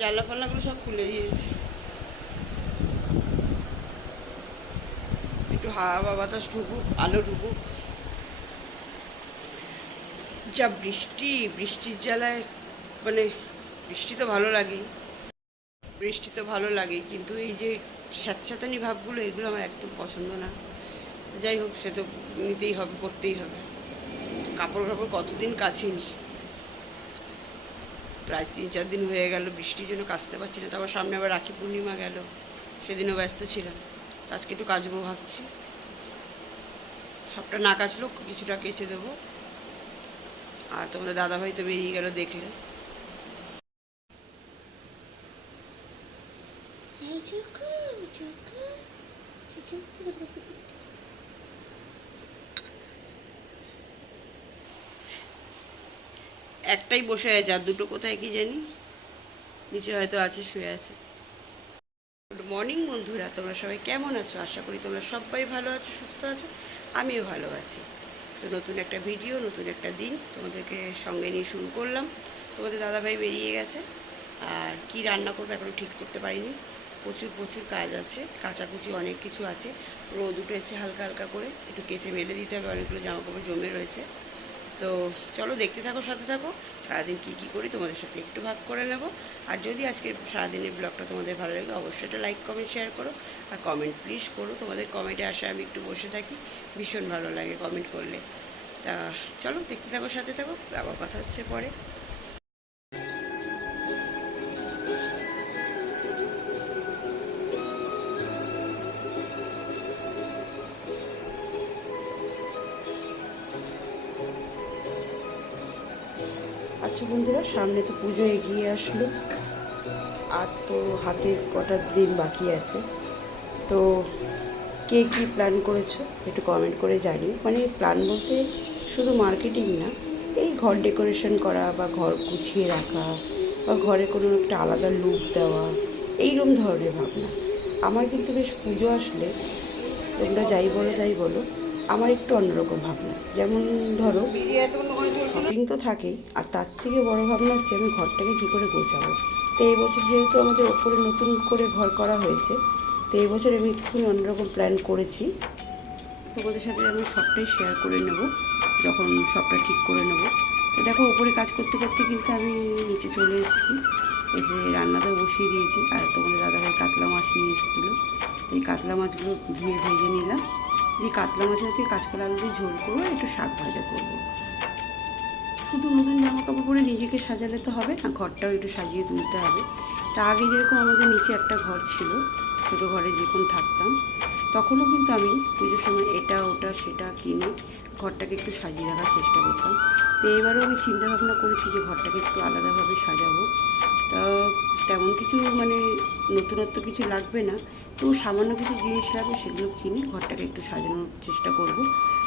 জানলা ফাল্লাগুলো সব খুলে দিয়েছি, একটু হাওয়া বাতাস ঢুকুক, আলো ঢুকুক। যা বৃষ্টি, বৃষ্টির জ্বালায় মানে বৃষ্টি তো ভালো লাগেই, বৃষ্টি তো ভালো লাগেই, কিন্তু এই যে স্যাঁতস্যাঁতানি ভাবগুলো, এগুলো আমার একদম পছন্দ না। যাই হোক, সে তো নিতেই হবে, করতেই হবে। কাপড় কাপড় কতদিন কাচিনি, প্রায় 3-4 দিন হয়ে গেল বৃষ্টির জন্য কাচতে পারছি না। তারপর সামনে আবার রাখি পূর্ণিমা গেল, সেদিনও ব্যস্ত ছিলাম। আজকে একটু কাচবো ভাবছি, সবটা না কাচলেও কিছুটা কেচে দেবো। আর তোমাদের দাদাভাই তো বেরিয়ে গেল, দেখলে। একটাই বসে আছে, আর দুটো কোথায় কি জানি, নিচে হয়তো আছে, শুয়ে আছে। গুড মর্নিং বন্ধুরা, তোমরা সবাই কেমন আছো? আশা করি তোমরা সবাই ভালো আছো, সুস্থ আছো। আমিও ভালো আছি। তো নতুন একটা ভিডিও, নতুন একটা দিন তোমাদেরকে সঙ্গে নিয়ে শুরু করলাম। তোমাদের দাদাভাই বেরিয়ে গেছে, আর কি রান্না করবো এখনও ঠিক করতে পারিনি। প্রচুর প্রচুর কাজ আছে, কাচাকুচি অনেক কিছু আছে। রোদ উঠেছে হালকা হালকা করে, একটু কেচে মেলে দিতে হবে, অনেকগুলো জামাকাপড় জমে রয়েছে। তো চলো দেখতে থাকো, সাথে থাকো। সারাদিন কী কী করি তোমাদের সাথে একটু ভাগ করে নেব। আর যদি আজকে সারাদিনের ব্লগটা তোমাদের ভালো লাগে, অবশ্যই একটা লাইক কমেন্ট শেয়ার করো। আর কমেন্ট প্লিজ করো, তোমাদের কমেন্টে আসে আমি একটু বসে থাকি, ভীষণ ভালো লাগে কমেন্ট করলে। তা চলো দেখতে থাকো, সাথে থাকো, আবার কথা হচ্ছে পরে। আচ্ছা বন্ধুরা, সামনে তো পুজো এগিয়ে আসলো, আর তো হাতে কটা দিন বাকি আছে। তো কে কী প্ল্যান করেছো একটু কমেন্ট করে জানিও। মানে প্ল্যান বলতে শুধু মার্কেটিং না, এই ঘর ডেকোরেশন করা বা ঘর গুছিয়ে রাখা বা ঘরে কোনো একটা আলাদা লুক দেওয়া, এইরকম ধরনের ভাবনা। আমার কিন্তু বেশ পুজো আসলে, তোমরা যাই বলো তাই বলো, আমার একটু অন্যরকম ভাবনা। যেমন ধরো, শপিং তো থাকেই, আর তার থেকে বড় ভাবনা হচ্ছে আমি ঘরটাকে কী করে গোছাবো। তো এই বছর যেহেতু আমাদের ওপরে নতুন করে ঘর করা হয়েছে, তো এই বছর আমি একটুখানি অন্যরকম প্ল্যান করেছি। তোমাদের সাথে আমি সবটাই শেয়ার করে নেব যখন সবটা ঠিক করে নেব। তো দেখো, উপরে কাজ করতে করতে কিন্তু আমি নিচে চলে এসেছি, এসে রান্নাটাও বসিয়ে দিয়েছি। আর তোমাদের দাদাভাই কাতলা মাছ নিয়ে এসেছিলো, তো এই কাতলা মাছগুলো ধুয়ে ভেজে নিলাম। এই কাতলা মাছ আছে, কাঁচকলা আলু দিয়ে ঝোল করবো, একটু শাক ভাজা করবো। শুধু নতুন জামা কাপড় পরে নিজেকে সাজালে তো হবে না, ঘরটাও একটু সাজিয়ে তুলতে হবে। তা আগে যেরকম আমাদের নিচে একটা ঘর ছিল, ছোটো ঘরে যখন থাকতাম, তখনও কিন্তু আমি পুজোর সময় এটা ওটা সেটা কিনে ঘরটাকে একটু সাজিয়ে রাখার চেষ্টা করতাম। তো এবারেও আমি চিন্তাভাবনা করেছি যে ঘরটাকে একটু আলাদাভাবে সাজাবো। তা তেমন কিছু মানে নতুনত্ব কিছু লাগবে না, তো সামান্য কিছু জিনিস লাগবে, সেগুলো কিনে ঘরটাকে একটু সাজানোর চেষ্টা করব।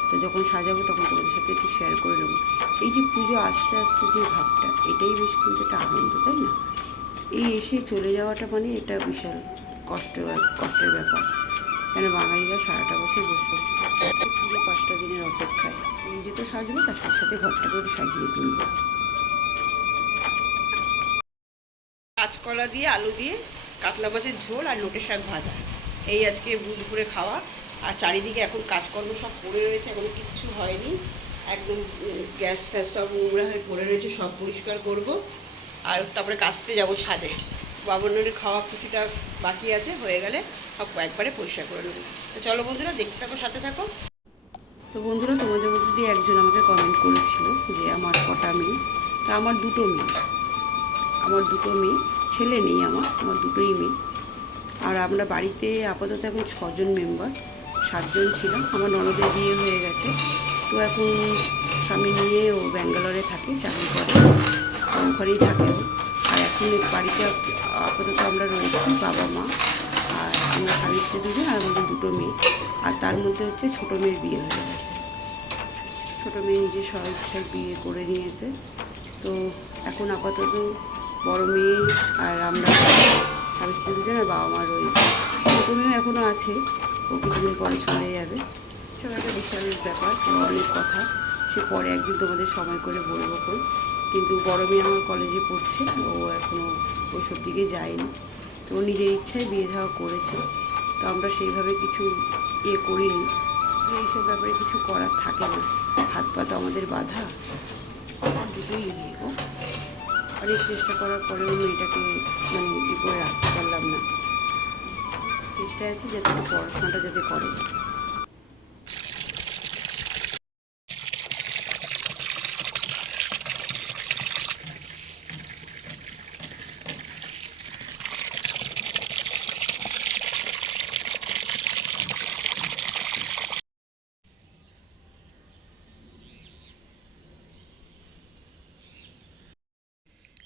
তো যখন সাজাবো তখন তোমাদের সাথে একটু শেয়ার করে নেবো। এই যে পুজো আসতে আসতে যে ভাবটা, এটাই বেশ কিন্তু একটা আনন্দ, তাই না? এই এসে চলে যাওয়াটা মানে এটা বিশাল কষ্টের ব্যাপার। কেন বাঙালিরা সারাটা বছর বসে বসে থাকে পুজো 5টা দিনের অপেক্ষায়। নিজে তো সাজবো, তার সাথে সাথে ঘরটাকে একটু সাজিয়ে তুলবো। কাঁচকলা দিয়ে, আলু দিয়ে কাতলা মাছের ঝোল আর নোটে শাক ভাজা, এই আজকে দুপুরে খাওয়া। আর চারিদিকে এখন কাজকর্ম সব পড়ে রয়েছে, এখনো কিচ্ছু হয়নি, একদম গ্যাস ফ্যাস সব নোংরা হয়ে পড়ে রয়েছে, সব পরিষ্কার করব। আর তারপরে কাচতে যাব ছাদে। বাবনের খাওয়া কিছুটা বাকি আছে, হয়ে গেলে সব একবারে পরিষ্কার করে নেবো। তো চলো বন্ধুরা, দেখতে থাকো, সাথে থাকো। তো বন্ধুরা, তোমাদের মধ্যে দিয়ে একজন আমাকে কমেন্ট করেছিল যে আমার কটা মেয়ে। তা আমার দুটো মেয়ে, ছেলে নেই, আমার দুটোই মেয়ে। আর আমরা বাড়িতে আপাতত এখন 6জন মেম্বার, 7জন ছিলাম। আমার ননদের বিয়ে হয়ে গেছে, তো এখন স্বামী নিয়ে ও ব্যাঙ্গালোরে থাকে, চাকরি করে, ওখানেই থাকে ও। আর এখন বাড়িতে আপাতত আমরা রয়েছি বাবা মা, আর আমরা স্বামী স্ত্রী দুজন, আর আমাদের দুটো মেয়ে। আর তার মধ্যে হচ্ছে ছোটো মেয়ের বিয়ে হয়ে গেছে, ছোটো মেয়ে নিজের স্বইচ্ছায় বিয়ে করে নিয়েছে। তো এখন আপাতত বড় মেয়ে আর আমরা স্বামী স্ত্রী দুজন, আর বাবা মা রয়েছে। ছোটো মেয়েও এখনও আছে, ও কিছুদিন পরে চলে যাবে। সব একটা বিশাল ব্যাপার, অনেক কথা, সে পরে একদিন তোমাদের সময় করে বলবো। কিন্তু বড় মেয়ে আমার কলেজে পড়ছে, ও এখনও ওইসব দিকে যায়নি। তো ও নিজের ইচ্ছায় বিয়ে দেওয়া করেছে। তো আমরা সেইভাবে কিছু করিনি, এইসব ব্যাপারে কিছু করার থাকে না, হাত পা তো আমাদের বাঁধা। দুটোই গো অনেক চেষ্টা করার পরেও মেয়েটাকে করে রাখতে পারলাম না। চেষ্টা আছে যাতে পড়াশোনাটা যাতে করে।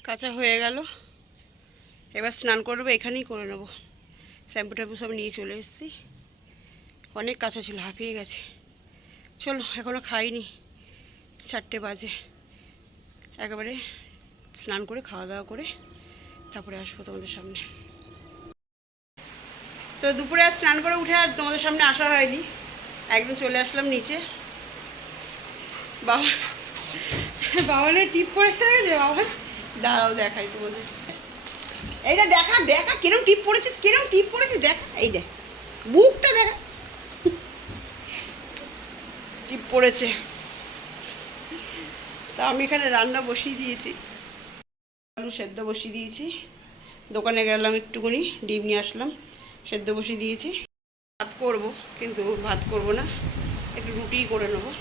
কাঁচা হয়ে গেল, এবার স্নান করবো, এখানেই করে নেবো। শ্যাম্পু ট্যাম্পু সব নিয়ে চলে এসেছি, অনেক কাঁচা ছিল, হাঁপিয়ে গেছে। চলো, এখনও খাইনি, 4টে বাজে। একেবারে স্নান করে খাওয়া দাওয়া করে তারপরে আসবো তোমাদের সামনে। তো দুপুরে আর স্নান করে উঠে আর তোমাদের সামনে আসা হয়নি, একদম চলে আসলাম নিচে। বাবা টিপ পড়েছে, দেখেছে বাবা? দাঁড়াও দেখাই তোমাদের। এইটা দেখা দেখা কিরম টিপ পড়েছিস, কিরম টিপ পড়েছিস দেখা, এই দেখ বুকটা দেখা টিপ পড়েছে। তা আমি এখানে রান্না বসিয়ে দিয়েছি, আলু সেদ্ধ বসিয়ে দিয়েছি। দোকানে গেলাম একটুখানি ডিম নিয়ে আসলাম, সেদ্ধ বসিয়ে দিয়েছি। ভাত করব, কিন্তু ভাত করব না, একটু রুটিই করে নেবো,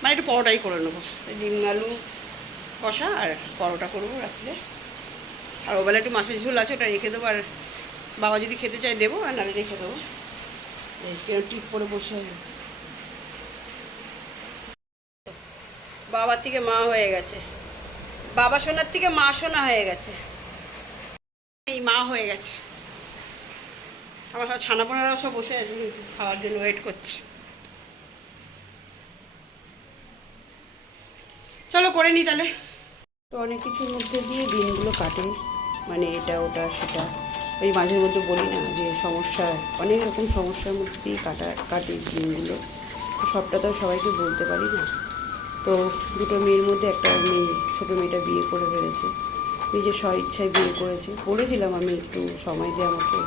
মানে একটু পরোটাই করে নেবো। ডিম আলু কষা আর পরোটা করবো রাত্রে। আর ওবেলা একটু মাছের ঝোল আছে, ওটা রেখে দেবো, আর বাবা যদি খেতে চায় দেবো, আর নাহলে রেখে দেবো। কেন টিপ করে বসে বাবার থেকে মা হয়ে গেছে, বাবা সোনার থেকে মা সোনা হয়ে গেছে, এই মা হয়ে গেছে। আমার সব ছানা পোনারাও সব বসে আছে কিন্তু খাওয়ার জন্য ওয়েট করছে। চলো করে নিই তাহলে। তো অনেক কিছুর মধ্যে দিয়ে দিনগুলো কাটে, মানে এটা ওটা সেটা, ওই মাঝের মধ্যে বলি না যে সমস্যা, অনেক রকম সমস্যার মধ্যে দিয়ে কাটে দিনগুলো। সবটা তো সবাইকে বলতে পারি না। তো দুটো মেয়ের মধ্যে একটা মেয়ে, ছোটো মেয়েটা বিয়ে করে ফেলেছে, নিজের স্ব ইচ্ছায় বিয়ে করেছে। বলেছিলাম আমি একটু সময় দিয়ে আমাকে,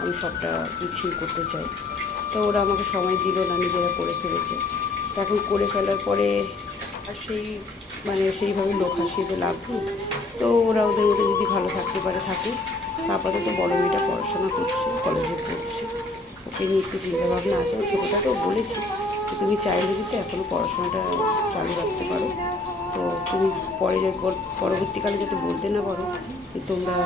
আমি সবটা গুছিয়ে করতে চাই। তো ওরা আমাকে সময় দিল না, নিজেরা করে ফেলেছে। তো এখন করে ফেলার পরে আর সেইভাবে লোক হাসিয়ে তো লাভ নেই। তো ওরা ওদের মধ্যে যদি ভালো থাকতে পারে থাকে। আপাতত বড় মেয়েটা পড়াশোনা করছে, কলেজে পড়ছে, ওকে নিয়ে একটু চিন্তাভাবনা আছে। ছোটোটাকেও বলেছি যে তুমি চাইলে যদি এখনও পড়াশোনাটা চালু রাখতে পারো, তো তুমি পরবর্তীকালে যাতে বলতে না পারো যে তোমরা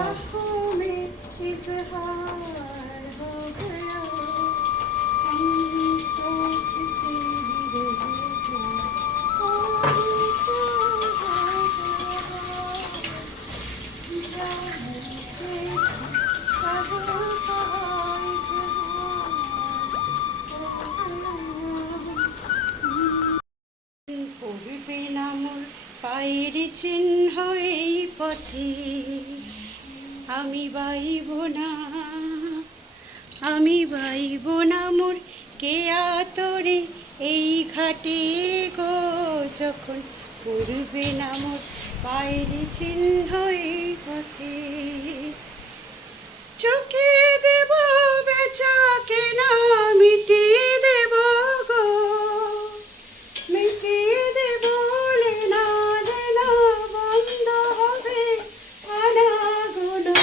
পায়ের চিহ্ন এই পথে আমি বাইব না, আমি বাইব না মোর কে আতরে এই ঘাটে গো, যখন পড়বে না মোর পায়ের চিহ্ন এই পথে। চোখে দেব বেচা কেনা মিটিয়ে দেব গো, মিটিয়ে দেব লেনা দেনা বন্ধ হবে আনাগোনা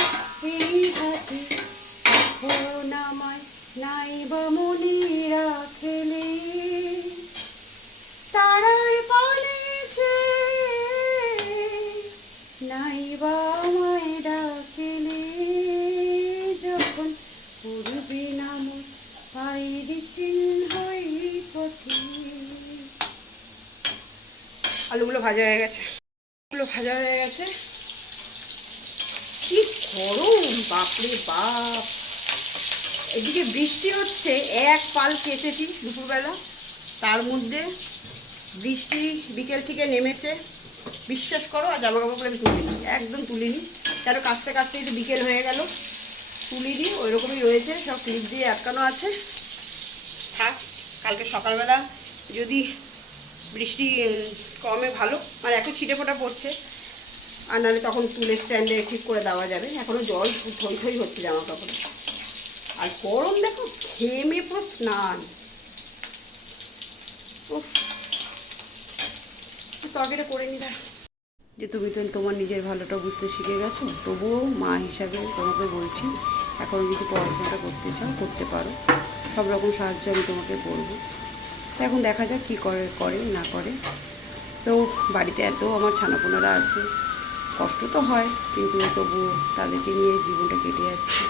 এই হাতে। এখন আমায় নাই বা মনে রাখলে তারার পানেছে, নাই বা আমায় ডাকলে যখন পড়বে না মোর পায়ের চিহ্ন এই পথে। আলুগুলো ভাজা হয়ে গেছে, কি গরম বাপরে বাপ। এদিকে বৃষ্টি হচ্ছে, এক পাল কেচেছি দুপুরবেলা, তার মধ্যে বৃষ্টি বিকেল থেকে নেমেছে। বিশ্বাস করো, আর জামা কাপড়গুলো আমি তুলিনি, একদম তুলিনি, কেন কাচতে কাচতে কিন্তু বিকেল হয়ে গেল, তুলিনি, ওই রকমই রয়েছে, সব ক্লিপ দিয়ে আটকানো আছে। থাক, কালকে সকালবেলা যদি বৃষ্টি কমে ভালো, মানে একটু ছিটে ফোটা পড়ছে, আর নাহলে তখন তুলে স্ট্যান্ডে ঠিক করে দেওয়া যাবে। এখনও জল থই থই হচ্ছে জামা কাপড়ে, আর গরম দেখো, ঘেমে পুরো স্নান। উফ, তরকারিটা করে নি দাঁড়া। যে তুমি তো তোমার নিজের ভালোটা বুঝতে শিখে গেছো, তবুও মা হিসাবে তোমাকে বলছি, এখন যদি পড়াশোনাটা করতে চাও করতে পারো, সব রকম সাহায্য আমি তোমাকে করবো। তো এখন দেখা যাক কী করে না করে। তো বাড়িতে এত আমার ছানাপোনারা আছে, কষ্ট তো হয়, কিন্তু তবুও তাদেরকে নিয়ে জীবনটা কেটে যাচ্ছে।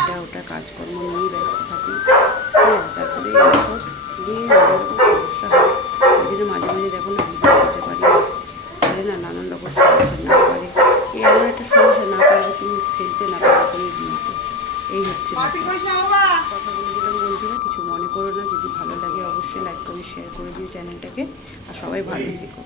এটা ওটা কাজকর্ম নিয়েই ব্যস্ত থাকি। হ্যাঁ, তারপরে এইসব নিয়ে নানান রকম সমস্যা হয়। ওই জন্য মাঝে মাঝে দেখো না ভিডিও করতে পারি না, নানান রকম সমস্যা না পারে। এই এমন একটা সমস্যা, না পারলে তুমি ফেলতে, না পারলে তুমি দিয়েছো, এই হচ্ছে কথা বলে দিলাম বন্ধুরা, কিছু মনে করো না। যদি ভালো লাগে অবশ্যই লাইক করে শেয়ার করে দিও চ্যানেলটাকে, আর সবাই ভালো থেকো।